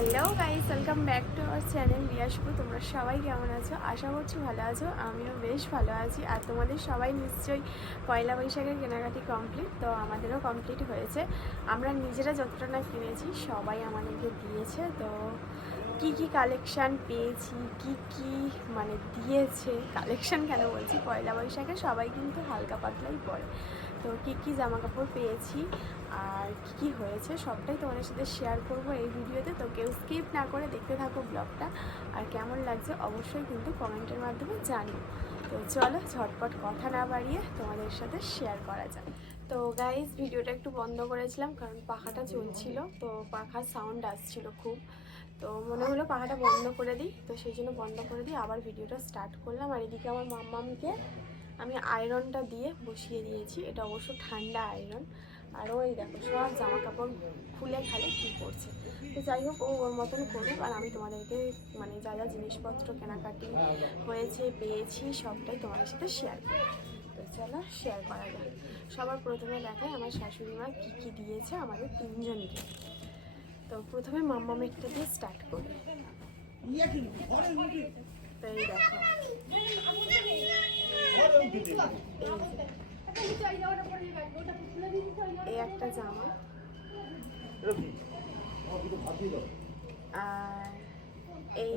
Hello guys welcome back to our channel Riyaspur তোমরা সবাই কেমন আছো? আশা করছি ভালো আছো। আমিও বেশ ভালো আছি। আর তোমাদের সবাই নিশ্চয়ই পয়লা বৈশাখের কেনাকাটি কমপ্লিট তো আমাদেরও কমপ্লিট হয়েছে। আমরা নিজেরা যতটা না কিনেছি, সবাই আমাদেরকে দিয়েছে, তো কি কি কালেকশান পেয়েছি, কি কি মানে দিয়েছে কালেকশান কেন বলছি? পয়লা বৈশাখে সবাই কিন্তু হালকা পাতলাই পরে। তো কি কি জামা কাপড় পেয়েছি আর কি কি হয়েছে সবটাই তোমাদের সাথে শেয়ার করব এই ভিডিওতে। তো কেউ স্কিপ না করে দেখতে থাকো ব্লগটা। আর কেমন লাগছে অবশ্যই কিন্তু কমেন্টের মাধ্যমে জানিও। তো চলো ঝটপট কথা না বাড়িয়ে তোমাদের সাথে শেয়ার করা যায় তো গাইজ ভিডিওটা একটু বন্ধ করেছিলাম কারণ পাখাটা চলছিল। তো পাখার সাউন্ড আসছিল খুব। তো মনে হলো পাখাটা বন্ধ করে দিই, তো সেই জন্য বন্ধ করে দিই আবার ভিডিওটা স্টার্ট করলাম। আর এদিকে আমার মাম্মামকে আমি আয়রনটা দিয়ে বসিয়ে দিয়েছি, এটা অবশ্য ঠান্ডা আয়রন আর ওই দেখো, সব জামা কাপড় খুলে খালে কী করছে। তো যাই হোক, ও ওর মতন করুক, আর আমি তোমাদেরকে মানে যা যা জিনিসপত্র কেনাকাটি হয়েছে, পেয়েছি, সবটাই তোমাদের সাথে শেয়ার করি তো চলো শেয়ার করা যায় সবার প্রথমে দেখায় আমার শাশুড়ি মা কী কী দিয়েছে আমাদের তিনজনকে। তো প্রথমে মাম্মামেরটা দিয়ে স্টার্ট করি। তো এই দেখো। এই একটা জামা। আর এই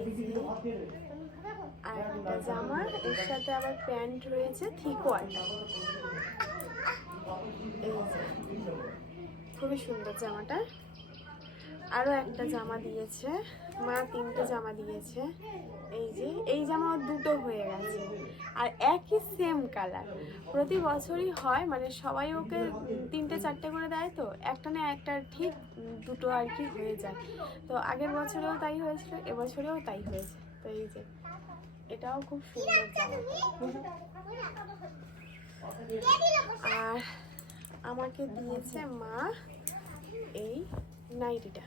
আর একটা জামা, এর সাথে আবার প্যান্ট রয়েছে কোয়ার্টার এই খুবই সুন্দর জামাটা। আরও একটা জামা দিয়েছে। মা তিনটে জামা দিয়েছে। এই যে, এই জামা দুটো হয়ে গেছে। আর একই সেম কালার প্রতি বছরই হয় মানে সবাই ওকে তিনটে, চারটে করে দেয় তো। একটা না একটা ঠিক দুটো আর কি হয়ে যায়। তো আগের বছরেও তাই হয়েছিল, এবছরেও তাই হয়েছে। তো এই যে, এটাও খুব সুন্দর আর আমাকে দিয়েছে মা এই নাইটিটা।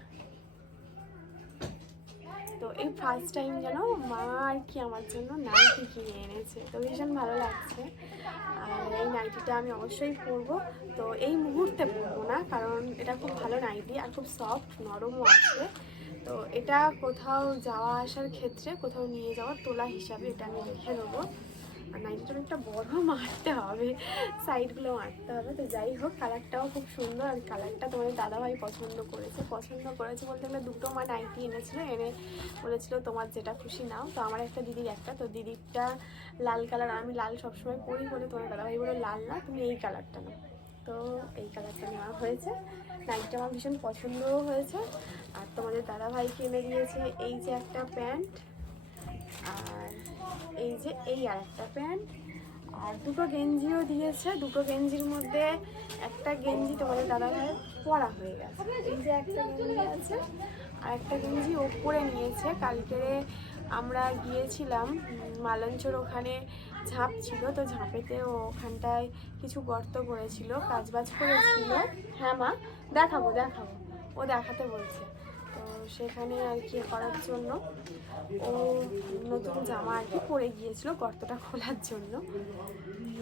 তো এই ফার্স্ট টাইম যেন মা আর কি আমার জন্য নাইটি কিনে এনেছে। তো ভীষণ ভালো লাগছে। আর এই নাইটিটা আমি অবশ্যই পরবো। তো এই মুহূর্তে পরবো না, কারণ এটা খুব ভালো নাইটি আর খুব সফট নরমও আছে। তো এটা কোথাও যাওয়া আসার ক্ষেত্রে কোথাও নিয়ে যাওয়ার তোলা হিসাবে এটা আমি রেখে আর নাইটিটা একটা বড় মারতে হবে সাইডগুলো মারতে হবে, তো যাই হোক কালারটাও খুব সুন্দর। আর কালারটা তোমাদের দাদাভাই পছন্দ করেছে পছন্দ করেছে বলতে গেলে দুটো মা নাইটি এনেছিল, এনে বলেছিল তোমার যেটা খুশি নাও। তো আমার একটা দিদির একটা, তো দিদিরটা লাল কালার আমি লাল সবসময় পরি বলে তোমার দাদাভাই বলে লাল না, তুমি এই কালারটা নাও। তো এই কালারটা নেওয়া হয়েছে। নাইটটা আমার ভীষণ পছন্দও হয়েছে। আর তোমাদের দাদাভাইকে এনে দিয়েছে এই যে একটা প্যান্ট, আর এই যে এই আর একটা প্যান্ট আর দুটো গেঞ্জিও দিয়েছে। দুটো গেঞ্জির মধ্যে একটা গেঞ্জি তোমাদের দাদা ভাইয়ের পরা হয়ে গেছে। এই যে একটা গেঞ্জি আছে আর একটা গেঞ্জি ও পরে নিয়েছে। কালকে আমরা গিয়েছিলাম মালঞ্চর ওখানে ঝাঁপ ছিল, তো ঝাঁপেতে ও ওখানটায় কিছু গর্ত করেছিল, কাজবাজ করেছিল। হ্যাঁ মা, দেখাবো দেখাবো। ও দেখাতে বলছে। সেখানে আর কি করার জন্য। ও নতুন জামা আর কি পরে গিয়েছিল গর্তটা খোলার জন্য।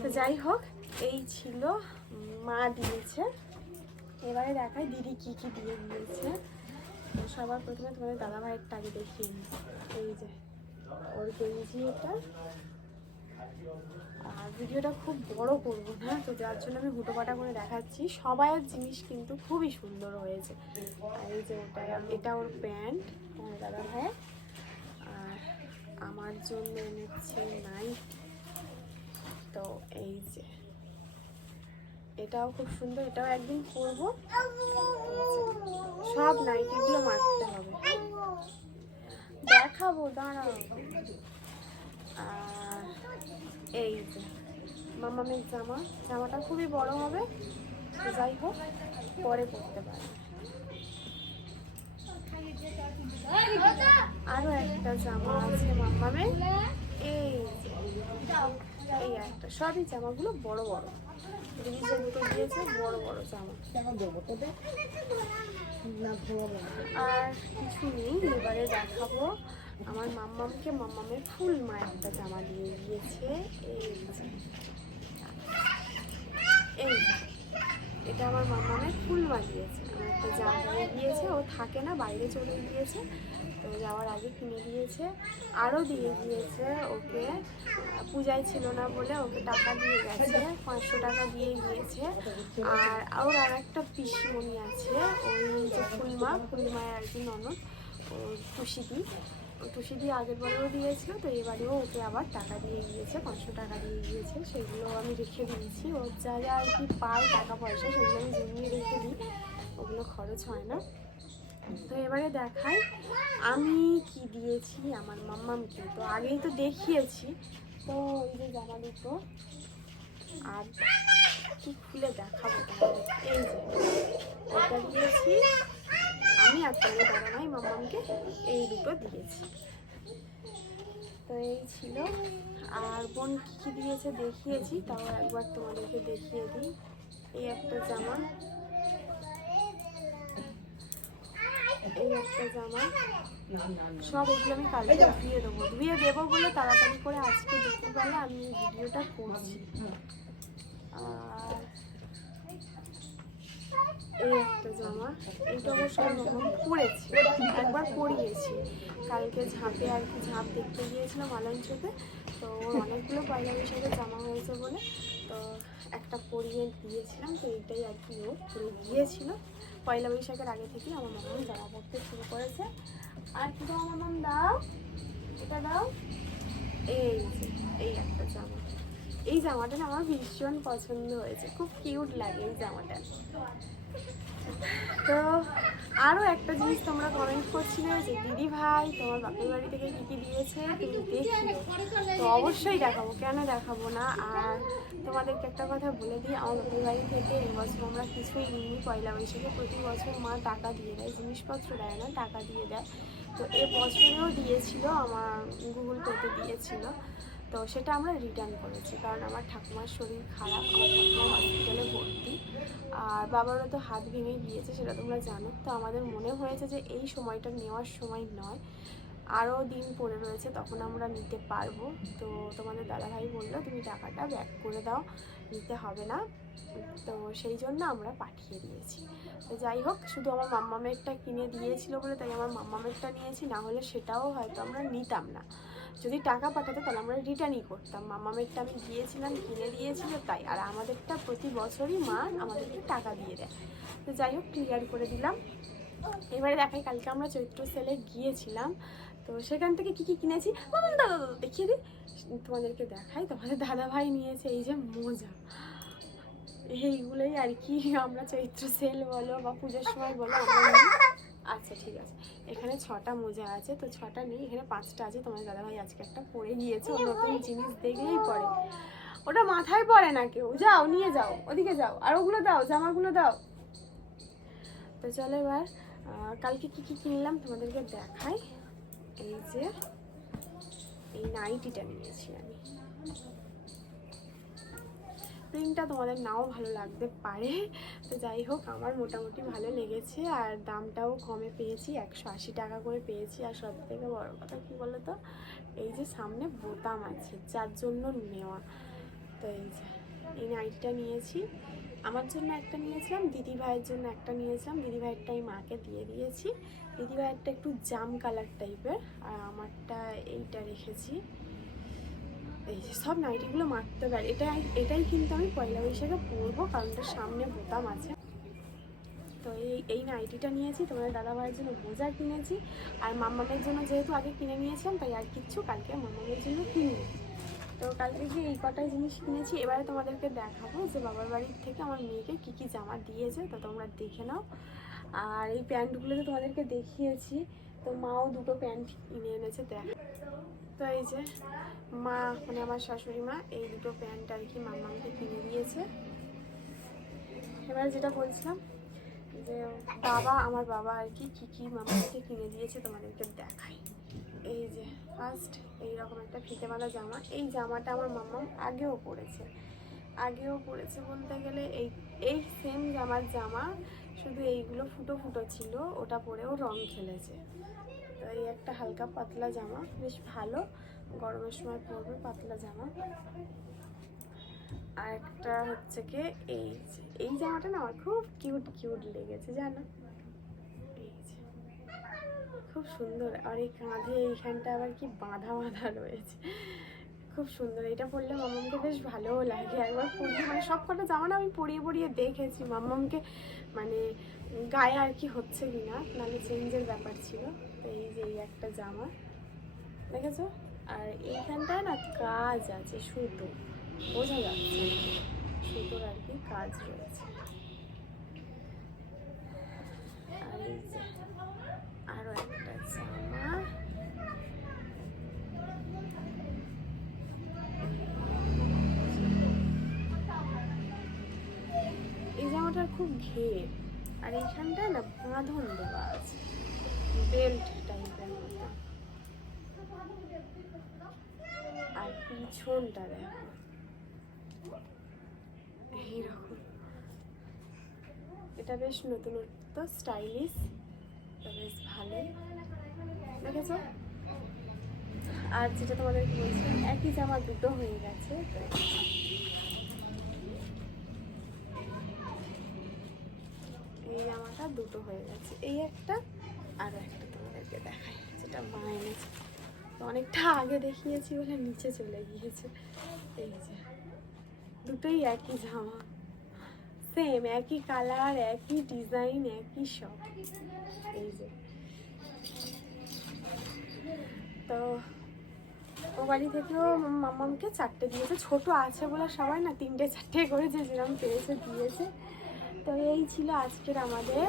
তো যাই হোক, এই ছিল মা দিয়েছে। এবারে দেখায় দিদি কি কি দিয়ে দিয়েছে। সবার প্রথমে তোমাদের দাদা ভাইয়েরটা আগে দেখিয়ে এই যে, ওর গেঞ্জি এটা ভিডিওটা খুব বড় করব না তো যার জন্য আমি হুটোপাটা করে দেখাচ্ছি। সবাইয়ের জিনিস কিন্তু খুবই সুন্দর হয়েছে। আর এই যে ওটা, এটা ওর প্যান্ট। আমার দাদা ভাই। আর আমার জন্য এনেছে নাইট তো এই যে, এটাও খুব সুন্দর। এটাও একদিন পরবো। সব নাইটিগুলো মারতে হবে। দেখাবো, দাঁড়াও। আর এই যে মামামের জামা। জামাটা খুবই বড় হবে। যাই হোক পরে পরতে পারবে। আরও একটা জামা আছে মামামের এই এই একটা। সবই জামাগুলো বড় বড়। দিয়েছে বড় বড় জামা। আর কিছু নেই এবারে দেখাবো। আমার মাম্মামকে মাম্মামের ফুল মা একটা জামা দিয়ে দিয়েছে। এই এই এটা আমার মামামের ফুল মা দিয়েছে আমার একটা জামা দিয়ে গিয়েছে ও থাকে না, বাইরে চলে গিয়েছে। তো যাওয়ার আগে কিনে দিয়েছে। আরও দিয়ে দিয়েছে ওকে। পূজায় ছিল না বলে ওকে টাকা দিয়ে গেছে। পাঁচশো টাকা দিয়ে গিয়েছে আর ওর আর একটা পিসিমণি আছে। ওই যে ফুলমা। ফুলমায় আর কি ননদ। ও টুসিদি ও টুসিদি আগের বারেও দিয়েছিল, তো এবারেও ওকে আবার টাকা দিয়ে গিয়েছে পাঁচশো টাকা দিয়ে গিয়েছে সেগুলো আমি রেখে দিয়েছি। ওর যা যা আর কি পাই টাকা পয়সা, সেগুলো আমি জমিয়ে রেখে দিই, ওগুলো খরচ হয় না। তো এবারে দেখাই, আমি কি দিয়েছি, আমার মাম্মামকে। তো আগেই তো দেখিয়েছি, তো এই যে জামা দুটো, আর কি খুলে দেখাবো এই যে ওটা দিয়েছি। আমি আর তোমাদের দাদা ভাই মাম্মামকে এই দুটো দিয়েছি। তো এই ছিল। আর বোন কী কী দিয়েছে দেখিয়েছি তাও একবার তোমাদেরকে দেখিয়ে দিই। এই একটা জামা। এই একটা জামা। সব এগুলো আমি কালকে ধুয়ে দেবো। ধুয়ে দেবো বলে তাড়াতাড়ি করে আজকে দুপুরবেলা আমি ভিডিওটা করছি। আর এই একটা জামা এইটা অবশ্য আমার পরেছে, একবার পরিয়েছি। কালকে ঝাঁপে আর কি ঝাঁপ দেখতে গিয়েছিলাম আলাঞ্চতে তো ওর অনেকগুলো পয়লা বৈশাখে জামা হয়েছে বলে, তো একটা পরিয়ে দিয়েছিলাম, তো এইটাই আর কি ও পরে গিয়েছিল। পয়লা বৈশাখের আগে থেকেই আমার মামা জামা পরতে শুরু করেছে। আর কি আমার মাম দাও, এটা দাও। এই এই একটা জামা। এই জামাটা আমার ভীষণ পছন্দ হয়েছে, খুব কিউট লাগে এই জামাটা। তো আরও একটা জিনিস তোমরা কমেন্ট করছিলে যে দিদি ভাই তোমার বাপের বাড়ি থেকে কী কী দিয়েছে, তুমি দেখিও তো অবশ্যই দেখাবো, কেন দেখাবো না? আর তোমাদেরকে একটা কথা বলে দিই, আমার বাপের বাড়ি থেকে এবছর আমরা কিছুই নিইনি। পয়লা বৈশাখে প্রতি বছর মা টাকা দিয়ে দেয়, জিনিসপত্র দেয় না, টাকা দিয়ে দেয়। তো এ বছরেও দিয়েছিল, আমার গুগল পেতে দিয়েছিল। তো সেটা আমরা রিটার্ন করেছি। কারণ আমার ঠাকুমার শরীর খারাপ, আমার ঠাকুমা হসপিটালে ভর্তি। আর বাবারও তো হাত ভেঙে গিয়েছে, সেটা তোমরা জানো। তো আমাদের মনে হয়েছে যে এই সময়টা নেওয়ার সময় নয়। আরও দিন পড়ে রয়েছে, তখন আমরা নিতে পারব। তো তোমাদের দাদাভাই বলল, তুমি টাকাটা ব্যাক করে দাও, নিতে হবে না। তো সেই জন্য আমরা পাঠিয়ে দিয়েছি। তো যাই হোক, শুধু আমার মাম্মামেরটা কিনে দিয়েছিল বলে তাই আমার মাম্মামেরটা নিয়েছি, না হলে সেটাও হয়তো আমরা নিতাম না। যদি টাকা পাঠাতো তাহলে আমরা রিটার্নই করতাম। মামামেরটা আমি গিয়েছিলাম কিনে দিয়েছিল তাই। আর আমাদেরটা প্রতি বছরই মা আমাদেরকে টাকা দিয়ে দেয়। তো যাই হোক ক্লিয়ার করে দিলাম। এবারে দেখাই কালকে আমরা চৈত্র সেলে গিয়েছিলাম। তো সেখান থেকে কি কি কিনেছি? মামাম দাদা দাদা দেখিয়ে দিই তোমাদেরকে দেখাই। তোমাদের দাদা ভাই নিয়েছে, এই যে মোজা। এইগুলোই আর কি আমরা চৈত্র সেল বলো বা পুজোর সময় বলো, আমরা। আচ্ছা ঠিক আছে। এখানে ছটা মোজা আছে, তো ছটা নেই, এখানে পাঁচটা আছে। তোমার দাদাভাই আজকে একটা পরে গিয়েছে, ও নতুন জিনিস দেখলেই পরে। ওটা মাথায় পড়ে না কেউ। যাও, নিয়ে যাও, ওদিকে যাও। আর ওগুলো দাও, জামাগুলো দাও। তো চলো এবার কালকে কি কি কিনলাম তোমাদেরকে দেখাই। এই যে, এই নাইটিটা নিয়েছি আমি। প্রিন্টটা তোমাদের নাও ভালো লাগতে পারে। তো যাই হোক, আমার মোটামুটি ভালো লেগেছে। আর দামটাও কমে পেয়েছি, একশো আশি টাকা করে পেয়েছি। আর সব থেকে বড় কথা কী বলো তো এই যে সামনে বোতাম আছে, যার জন্য নেওয়া। তো এই যে, এই নাইটটা নিয়েছি। আমার জন্য একটা নিয়েছিলাম, দিদি ভাইয়ের জন্য একটা নিয়েছিলাম। দিদি ভাইয়েরটাই মাকে দিয়ে দিয়েছি। দিদি ভাইয়েরটা একটু জাম কালার টাইপের, আর আমারটা এইটা রেখেছি। এই যে সব নাইটিগুলো মারতে পারি। এটাই এটাই কিন্তু আমি পয়লা বৈশাখে পরবো, কারণ সামনে বোতাম আছে। তো এই এই নাইটিটা নিয়েছি, তোমাদের দাদা ভাইয়ের জন্য মোজা কিনেছি। আর মাম্মামের জন্য যেহেতু আগে কিনে নিয়েছিলাম, তাই আর কিচ্ছু কালকে মাম্মামের জন্য কিনি তো কালকে যে এই কটাই জিনিস কিনেছি, এবারে তোমাদেরকে দেখাবো যে বাবার বাড়ির থেকে আমার মেয়েকে কী কী জামা দিয়েছে, তো তোমরা দেখে নাও। আর এই প্যান্টগুলো তো তোমাদেরকে দেখিয়েছি। তো মাও দুটো প্যান্ট কিনে এনেছে, দেখ। তো এই যে মা মানে আমার শাশুড়ি মা, এই দুটো প্যান্ট আর কি মামাকে কিনে দিয়েছে। এবার যেটা বলছিলাম যে বাবা, আমার বাবা আর কি, কী কী মামাকে কিনে দিয়েছে তোমাদেরকে দেখাই। এই যে ফার্স্ট এইরকম একটা ফিতে বাঁধা জামা। এই জামাটা আমার মামা আগেও পরেছে। আগেও পরেছে বলতে গেলে এই এই সেম জামার জামা, শুধু এইগুলো ফুটো ফুটো ছিল, ওটা পরেও রং খেলেছে। এই একটা হালকা পাতলা জামা, বেশ ভালো। গরমের সময় পরবে পাতলা জামা। আর একটা হচ্ছে কি, এই এই জামাটা না আমার খুব কিউট কিউট লেগেছে, জানো? খুব সুন্দর। আর এই কাঁধে এইখানটা আবার কি বাঁধা বাঁধা রয়েছে। খুব সুন্দর। এটা পরলে মামামকে বেশ ভালোও লাগে। একবার পরিয়ে মানে সব কটা জামা না আমি পরিয়ে পরিয়ে দেখেছি। মামামকে মানে গায়ে আর কি হচ্ছে কি না নাহলে চেঞ্জের ব্যাপার ছিল। এই যে এই একটা জামা, দেখেছ? আর এইখানটায় না কাজ আছে, সুতো। বোঝা যাচ্ছে সুতোর আর কি কাজ রয়েছে। আর একটা জামা। এই জামাটার খুব ঘের। আর এইখানটায় না বাঁধন দেওয়া বেল্ট টাইপের মতো। আর পিছনটা দেখো। এইরকম। এটা বেশ নতুনত্ব স্টাইলিশ বেশ ভালোই। দেখেছ? আর যেটা তোমাদেরকে বলছিলাম, একই জামা দুটো হয়ে গেছে এই জামাটা দুটো হয়ে গেছে। এই একটা যেটা মা এনেছে অনেকটা আগে দেখিয়েছি বলে নিচে চলে গিয়েছে। এই যে, দুটোই একই জামা। সেম একই কালার একই ডিজাইন একই সব এই যে। তো ও বাড়ি থেকেও মামামকে চারটে দিয়েছে। ছোট আছে বলে সবাই না তিনটে চারটে করেছে যেরকম পেয়েছে দিয়েছে। তো এই ছিল আজকের আমাদের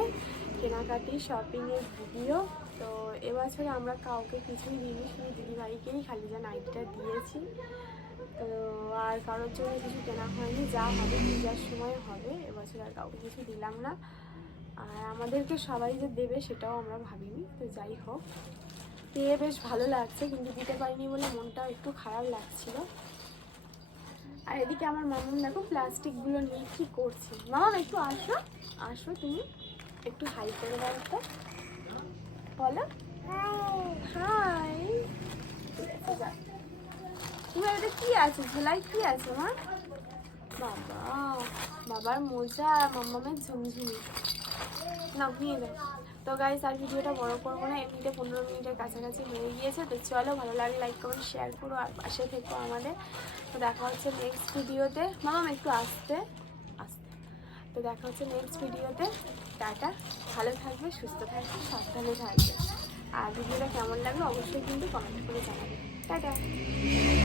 কেনাকাটি শপিংয়ের ভিডিও তো এবছরে আমরা কাউকে কিছুই দিইনি, শুধু দিদিভাইকেই খালি যা নাইটটা দিয়েছি। তো আর কারোর জন্য কিছু কেনা হয়নি, যা হবে পূজার সময় হবে, এবছর আর কাউকে কিছু দিলাম না। আর আমাদেরকে সবাই যে দেবে সেটাও আমরা ভাবিনি, তো যাই হোক। পেয়ে বেশ ভালো লাগছে, কিন্তু দিতে পারিনি বলে মনটাও একটু খারাপ লাগছিল। আর এদিকে আমার মামুন দেখো প্লাস্টিকগুলো নিয়ে কি করছে। মামাম একটু আসো আসো তুমি, একটু হাই করে দাও তো। বলো। হাই তুমি এটা কি আছে? ঝোলাই কি আছে, মা? বাবা, বাবার মোজা আর মাম্মামের ঝুমঝুমি। না নিয়ে যাও। তো গাইস আর ভিডিওটা বড় করব না, এমনিতে পনেরো মিনিটের কাছাকাছি হয়ে গিয়েছে। তো চলো, ভালো লাগলে লাইক কমেন্ট শেয়ার করো আর পাশে থেকো আমাদের। তো দেখা হচ্ছে নেক্সট ভিডিওতে মামাম, একটু আসতে। তো দেখা হচ্ছে নেক্সট ভিডিওতে টাটা। ভালো থাকবে, সুস্থ থাকবে, সাবধানে থাকবে। আর ভিডিওটা কেমন লাগল অবশ্যই কিন্তু কমেন্ট করে জানাবে। টাটা।